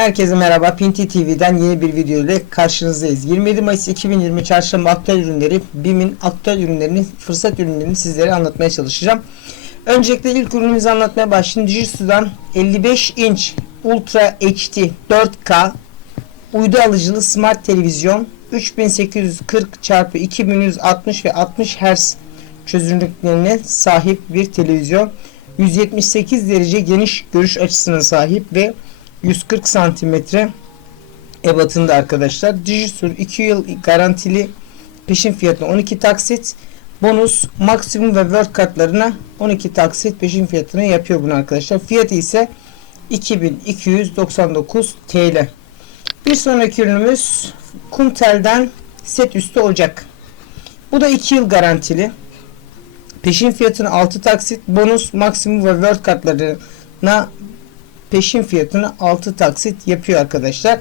Herkese merhaba. Pinti TV'den yeni bir video ile karşınızdayız. 27 Mayıs 2020 Çarşamba aktüel ürünleri, BİM'in aktüel ürünlerini, fırsat ürünlerini sizlere anlatmaya çalışacağım. Öncelikle ilk ürünümüzü anlatmaya başlayayım. Digisu'dan 55 inç Ultra HD 4K uydu alıcılı smart televizyon 3840 x 2160 ve 60 Hz çözünürlüklerine sahip bir televizyon. 178 derece geniş görüş açısına sahip ve 140 santimetre ebatında arkadaşlar. Digisur 2 yıl garantili peşin fiyatına 12 taksit bonus maksimum ve world kartlarına 12 taksit peşin fiyatına yapıyor bunu arkadaşlar. Fiyatı ise 2299 TL. Bir sonraki ürünümüz Kuntel'den set üstü ocak. Bu da 2 yıl garantili. Peşin fiyatına 6 taksit bonus maksimum ve world kartlarına peşin fiyatını 6 taksit yapıyor arkadaşlar.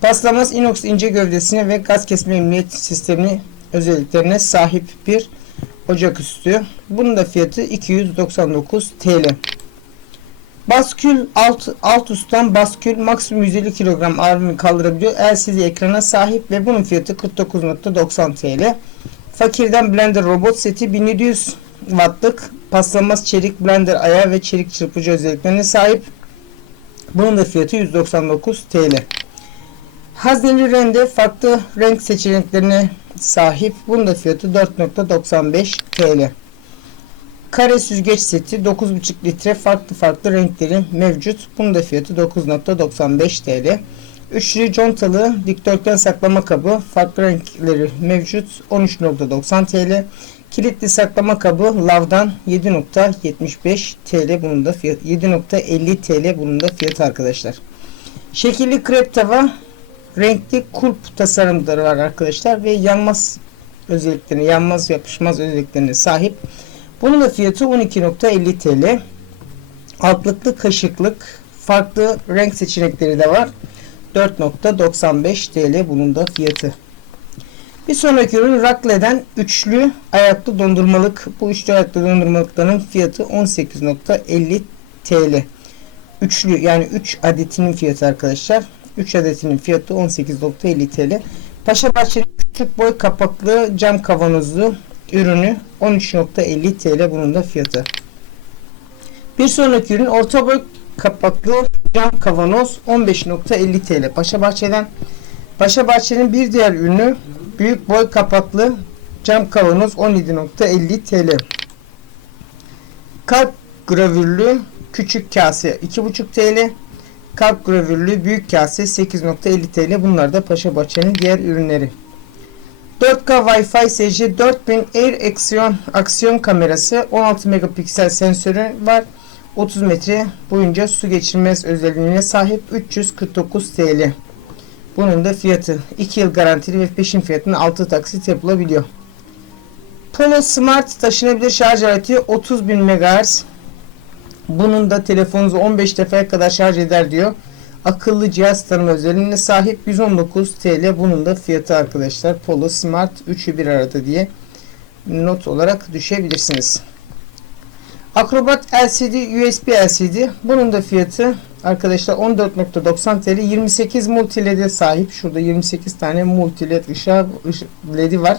Paslamaz inox ince gövdesine ve gaz kesme emniyet sistemi özelliklerine sahip bir ocaküstü. Bunun da fiyatı 299 TL. Baskül alt, alt üstten baskül maksimum 150 kilogram ağırlığını kaldırabiliyor. LCD ekrana sahip ve bunun fiyatı 49.90 TL. Fakirden blender robot seti 1700 wattlık paslanmaz çelik blender ayağı ve çelik çırpıcı özelliklerine sahip. Bunun da fiyatı 199 TL. Hazneli rende farklı renk seçeneklerine sahip. Bunun da fiyatı 4.95 TL. Kare süzgeç seti 9.5 litre farklı farklı renkleri mevcut. Bunun da fiyatı 9.95 TL. Üçlü contalı dikdörtgen saklama kabı farklı renkleri mevcut 13.90 TL. Kilitli saklama kabı lavdan 7.75 TL bunun da fiyat 7.50 TL bunun da fiyatı arkadaşlar. Şekilli krep tava renkli kulp tasarımları var arkadaşlar ve yanmaz özelliklerine yanmaz yapışmaz özelliklerine sahip. Bunun da fiyatı 12.50 TL. Altlıklı kaşıklık farklı renk seçenekleri de var. 4.95 TL bunun da fiyatı. Bir sonraki ürün Rakle'den üçlü ayaklı dondurmalık. Bu üçlü ayaklı dondurmalıkların fiyatı 18.50 TL. Üçlü yani 3 adetinin fiyatı arkadaşlar. 3 adetinin fiyatı 18.50 TL. Paşa Bahçe'nin küçük boy kapaklı cam kavanozlu ürünü 13.50 TL bunun da fiyatı. Bir sonraki ürün orta boy kapaklı cam kavanoz 15.50 TL. Paşa Bahçe'den Paşa Bahçe'nin bir diğer ürünü büyük boy kapaklı cam kavanoz 17.50 TL. Kalp gravürlü küçük kase 2.5 TL. Kalp gravürlü büyük kase 8.50 TL. Bunlar da Paşa Bahçe'nin diğer ürünleri. 4K Wi-Fi SC 4000 Air Action aksiyon kamerası 16 megapiksel sensörü var. 30 metre boyunca su geçirmez özelliğine sahip 349 TL. Bunun da fiyatı 2 yıl garantili ve peşin fiyatına 6 taksit yapılabiliyor. Polo Smart taşınabilir şarj aleti 30.000 MHz. Bunun da telefonunuzu 15 defaya kadar şarj eder diyor. Akıllı cihaz tanıma özelliğine sahip 119 TL. Bunun da fiyatı arkadaşlar. Polo Smart 3'ü bir arada diye not olarak düşebilirsiniz. Acrobat LCD USB LCD. Bunun da fiyatı arkadaşlar 14.90 TL 28 multi led'e sahip. Şurada 28 tane multi led ışığı ledi var.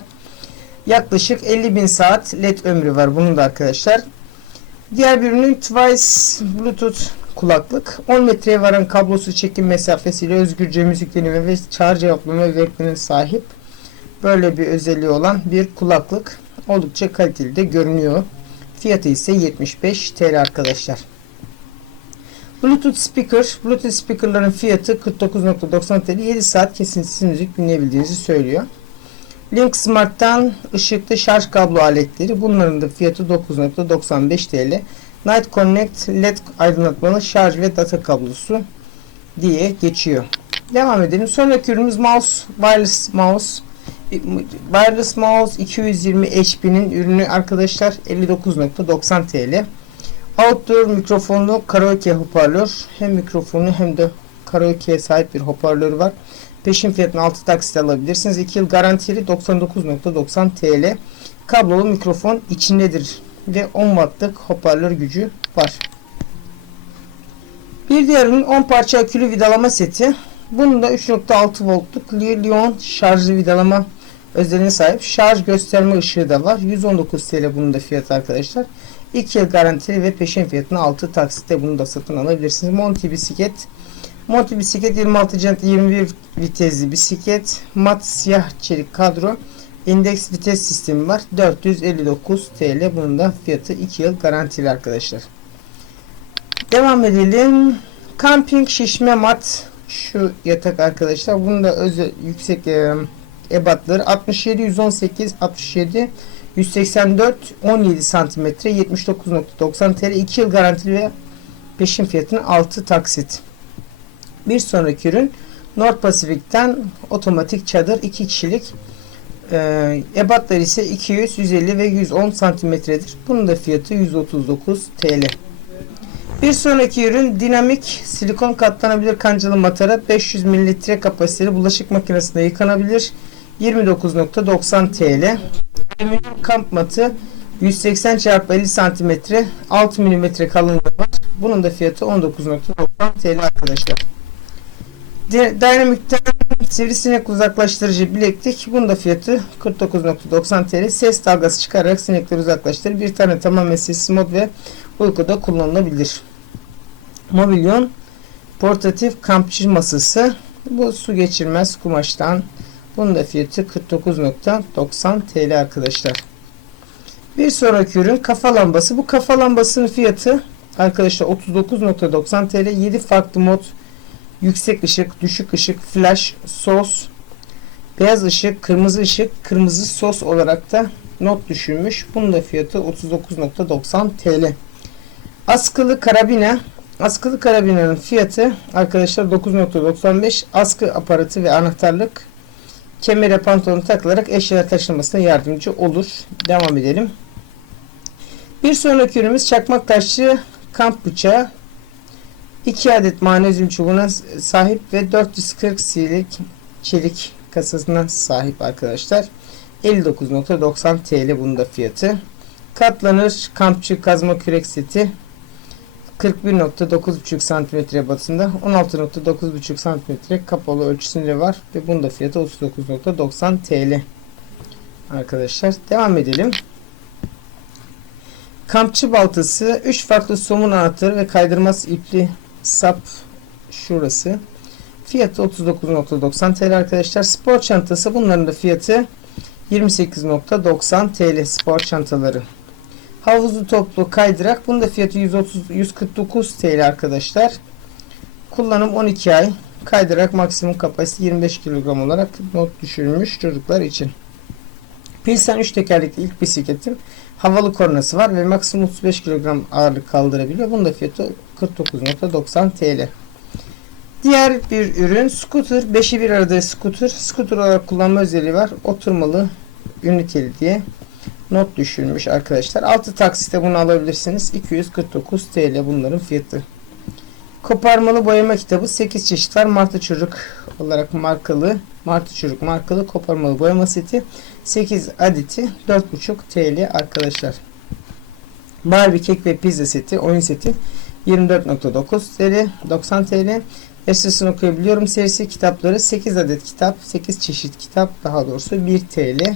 Yaklaşık 50.000 saat led ömrü var bunun da arkadaşlar. Diğer bir ürünün Twice Bluetooth kulaklık. 10 metreye varan kablosu çekim mesafesiyle özgürce müzik dinleme ve çağrı cevaplama özelliklerine sahip. Böyle bir özelliği olan bir kulaklık. Oldukça kaliteli de görünüyor. Fiyatı ise 75 TL arkadaşlar. Bluetooth speaker. Bluetooth speakerların fiyatı 49.90 TL. 7 saat kesintisiz müzik dinleyebildiğinizi söylüyor. Link Smart'tan ışıklı şarj kablo aletleri. Bunların da fiyatı 9.95 TL. Night Connect LED aydınlatmalı şarj ve data kablosu diye geçiyor. Devam edelim. Sonraki ürünümüz mouse, wireless mouse. Wireless mouse 220 HP'nin ürünü arkadaşlar 59.90 TL. Outdoor mikrofonlu karaoke hoparlör. Hem mikrofonu hem de karaoke'ye sahip bir hoparlörü var. Peşin fiyatını 6 taksit alabilirsiniz. 2 yıl garantili 99.90 TL. Kablolu mikrofon içindedir ve 10 wattlık hoparlör gücü var. Bir Bir diğer ürün 10 parça akülü vidalama seti. Bunun da 3.6 voltluk Li-Ion şarjlı vidalama özelliğine sahip. Şarj gösterme ışığı da var. 119 TL bunun da fiyatı arkadaşlar. 2 yıl garantili ve peşin fiyatına 6 taksitte bunu da satın alabilirsiniz. Monty bisiklet. Monty bisiklet 26 jant 21 vitesli bisiklet. Mat siyah çelik kadro. Endeks vites sistemi var. 459 TL. Bunun da fiyatı 2 yıl garantili arkadaşlar. Devam edelim. Camping şişme mat. Şu yatak arkadaşlar. Bunun da özel yüksek e, ebatları 67 118 67 184 17 santimetre 79.90 TL 2 yıl garantili ve peşin fiyatının 6 taksit. Bir sonraki ürün North Pacific'ten otomatik çadır 2 kişilik e, ebatları ise 200, 150 ve 110 santimetredir. Bunun da fiyatı 139 TL. Bir sonraki ürün dinamik silikon katlanabilir kancalı matara 500 mililitre kapasiteli bulaşık makinesinde yıkanabilir 29.90 TL. Alüminyum kamp matı 180 x 50 cm 6 mm kalınlığı var. Bunun da fiyatı 19.90 TL arkadaşlar. Dynamic'ten sivrisinek uzaklaştırıcı bileklik. Bunun da fiyatı 49.90 TL. Ses dalgası çıkararak sinekleri uzaklaştırır. Bir tane tamamen sessiz mod ve uykuda kullanılabilir. Mobilyon portatif kampçı masası. Bu su geçirmez kumaştan. Bunun da fiyatı 49.90 TL arkadaşlar. Bir sonraki ürün kafa lambası. Bu kafa lambasının fiyatı arkadaşlar 39.90 TL. 7 farklı mod yüksek ışık, düşük ışık, flash, sos, beyaz ışık, kırmızı ışık, kırmızı sos olarak da not düşürmüş. Bunun da fiyatı 39.90 TL. Askılı karabina. Askılı karabinanın fiyatı arkadaşlar 9.95 askı aparatı ve anahtarlık kemere pantolonu takılarak eşya taşınmasına yardımcı olur. Devam edelim. Bir sonraki ürünümüz çakmak taşlı kamp bıçağı. 2 adet manezyum çubuğuna sahip ve 440 silik çelik kasasına sahip arkadaşlar. 59.90 TL bunun da fiyatı. Katlanır kampçı kazma kürek seti 41.9,5 cm batında 16.9,5 cm kapalı ölçüsünde var ve bunun da fiyatı 39.90 TL arkadaşlar devam edelim. Kampçı baltası 3 farklı somun anahtarı ve kaydırmaz ipli sap şurası. Fiyatı 39.90 TL arkadaşlar. Spor çantası bunların da fiyatı 28.90 TL spor çantaları Havuzlu toplu kaydırak. Bunun da fiyatı 130 149 TL arkadaşlar. Kullanım 12 ay. Kaydırak maksimum kapasite 25 kilogram olarak not düşürülmüş çocuklar için. Pilsen 3 tekerlekli ilk bisikletim. Havalı kornası var ve maksimum 35 kilogram ağırlık kaldırabiliyor. Bunun da fiyatı 49.90 TL. Diğer bir ürün scooter. 5'i bir arada scooter. Scooter olarak kullanma özelliği var. Oturmalı üniteli diye not düşürmüş arkadaşlar. 6 taksite bunu alabilirsiniz. 249 TL bunların fiyatı. Koparmalı boyama kitabı 8 çeşit var. Martı çocuk olarak markalı. Martı çocuk markalı koparmalı boyama seti. 8 adeti 4,5 TL arkadaşlar. Barbie kek ve pizza seti oyun seti 24.9 TL 90 TL. Yaşasını okuyabiliyorum serisi kitapları 8 adet kitap 8 çeşit kitap daha doğrusu 1 TL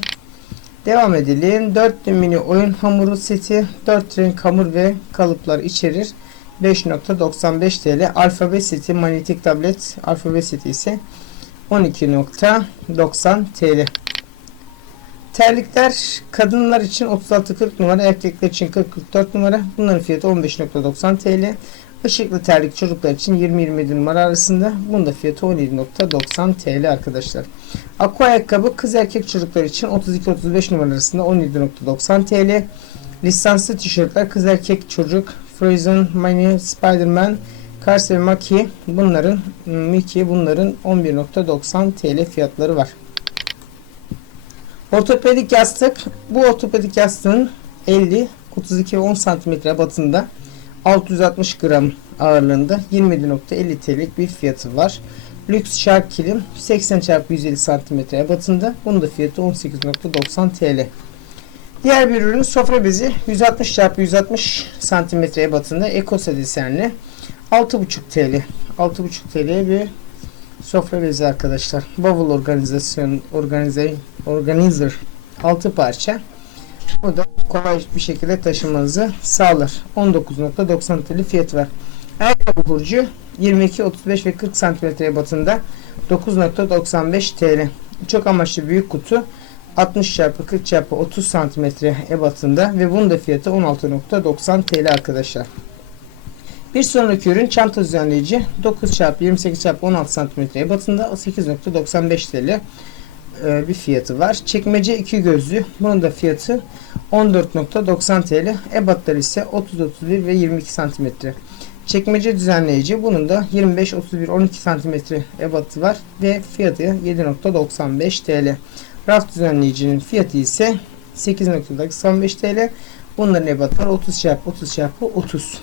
Devam edelim. 4 mini oyun hamuru seti 4 renk hamur ve kalıplar içerir. 5.95 TL. Alfabe seti manyetik tablet alfabe seti ise 12.90 TL. Terlikler kadınlar için 36-40 numara, erkekler için 40-44 numara. Bunların fiyatı 15.90 TL. Işıklı terlik çocuklar için 20-27 numara arasında. Bunun da fiyatı 17.90 TL arkadaşlar. Aqua ayakkabı kız erkek çocuklar için 32-35 numara arasında 17.90 TL. Lisanslı tişörtler kız erkek çocuk Frozen, Mini, Spiderman, Cars ve Maki bunların Mickey bunların 11.90 TL fiyatları var. Ortopedik yastık bu ortopedik yastığın 50 32 ve 10 cm batında 660 gram ağırlığında 27.50 TL'lik bir fiyatı var. Lüks şark kilim 80 x 150 cm ebatında. Bunun da fiyatı 18.90 TL. Diğer bir ürün sofra bezi 160 x 160 cm ebatında Ekosa desenli 6,5 TL. 6,5 TL bir sofra bezi arkadaşlar. Bavul organizasyon organize organizer 6 parça. Bu da kolay bir şekilde taşımanızı sağlar. 19.90 TL fiyat var. Ayakkabı burcu 22, 35 ve 40 cm batında 9.95 TL. Çok amaçlı büyük kutu 60 çarpı 40 çarpı 30 cm ebatında ve bunun da fiyatı 16.90 TL arkadaşlar. Bir sonraki ürün çanta düzenleyici 9 çarpı 28 çarpı 16 cm ebatında 8.95 TL e, bir fiyatı var. Çekmece 2 gözlü. Bunun da fiyatı 14.90 TL. Ebatları ise 30 31 ve 22 cm. Çekmece düzenleyici bunun da 25 31 12 cm ebatı var ve fiyatı 7.95 TL. Raf düzenleyicinin fiyatı ise 8.95 TL. Bunların ebatları 30 çarpı 30 çarpı 30.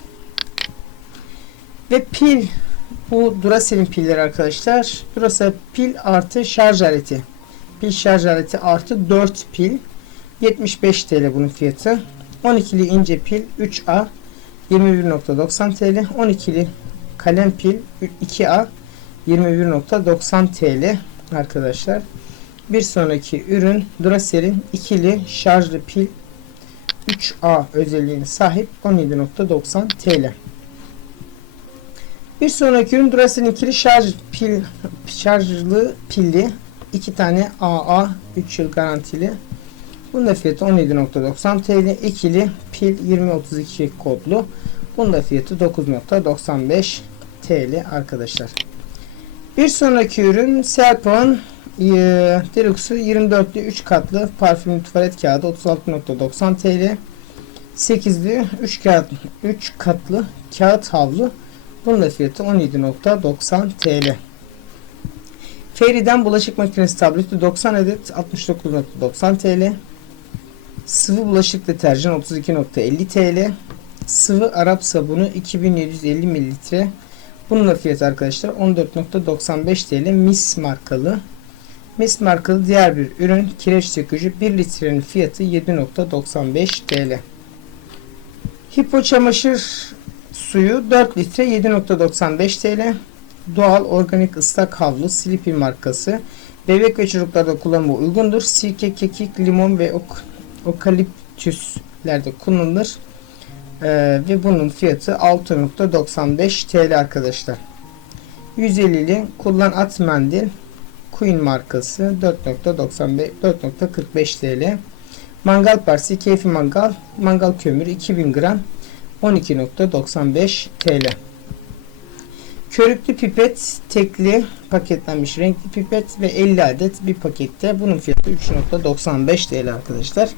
Ve pil bu Duracell'in pilleri arkadaşlar. Duracell pil artı şarj aleti. Pil şarj aleti artı 4 pil 75 TL bunun fiyatı. 12'li ince pil 3A 21.90 TL. 12'li kalem pil 2A 21.90 TL arkadaşlar. Bir sonraki ürün Duracell'in ikili şarjlı pil 3A özelliğine sahip 17.90 TL. Bir sonraki ürün Duracell'in ikili şarj pil şarjlı pilli 2 tane AA 3 yıl garantili. Bunun da fiyatı 17.90 TL. İkili pil 2032 kodlu. Bunun da fiyatı 9.95 TL arkadaşlar. Bir sonraki ürün Serpon e, Deluxe 24'lü 3 katlı parfüm tuvalet kağıdı 36.90 TL. 8'li 3 kağıt 3 katlı kağıt havlu. Bunun da fiyatı 17.90 TL. Fairy'den bulaşık makinesi tableti 90 adet 69.90 TL. Sıvı bulaşık deterjan 32.50 TL. Sıvı Arap sabunu 2750 mililitre. Bunun da fiyatı arkadaşlar 14.95 TL. Mis markalı. Mis markalı diğer bir ürün kireç sökücü 1 litrenin fiyatı 7.95 TL. Hipo çamaşır suyu 4 litre 7.95 TL. Doğal organik ıslak havlu Sleepy markası. Bebek ve çocuklarda kullanıma uygundur. Sirke, kekik, limon ve ok okaliptüslerde kullanılır. Ee, ve bunun fiyatı 6.95 TL arkadaşlar. 150'li kullan at mendil Queen markası 4.95 4.45 TL. Mangal partisi keyfi mangal mangal kömürü 2000 gram 12.95 TL. Körüklü pipet tekli paketlenmiş renkli pipet ve 50 adet bir pakette. Bunun fiyatı 3.95 TL arkadaşlar.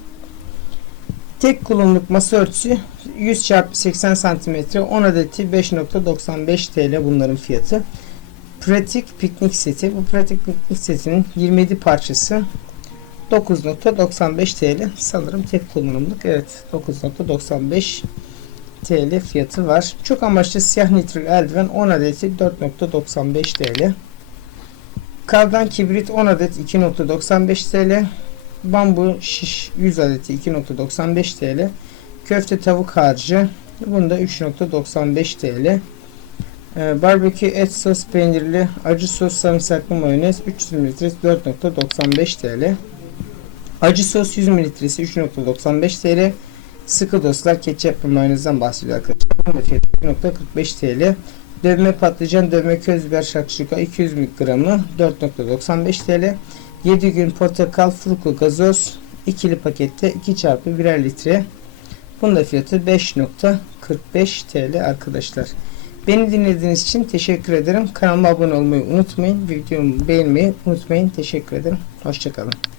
Tek kullanımlık masa örtüsü 100 x 80 cm 10 adeti 5.95 TL bunların fiyatı. Pratik piknik seti. Bu pratik piknik setinin 27 parçası 9.95 TL. Sanırım tek kullanımlık. Evet 9.95 TL fiyatı var. Çok amaçlı siyah nitril eldiven 10 adeti 4.95 TL. Kardan kibrit 10 adet 2.95 TL. Bambu şiş 100 adeti 2.95 TL. Köfte tavuk harcı bunda 3.95 TL. Ee, barbekü et sos peynirli acı sos sarımsaklı mayonez 300 ml 4.95 TL. Acı sos 100 ml 3.95 TL. Sıkı dostlar ketçap mayonezden bahsediyor arkadaşlar. Bunun da fiyatı 1.45 TL. Dövme patlıcan, dövme köz biber şakşuka 200 gramı 4.95 TL. 7 gün portakal fruklu gazoz ikili pakette 2 çarpı birer litre. Bunun da fiyatı 5.45 TL arkadaşlar. Beni dinlediğiniz için teşekkür ederim. Kanalıma abone olmayı unutmayın. Videomu beğenmeyi unutmayın. Teşekkür ederim. Hoşçakalın.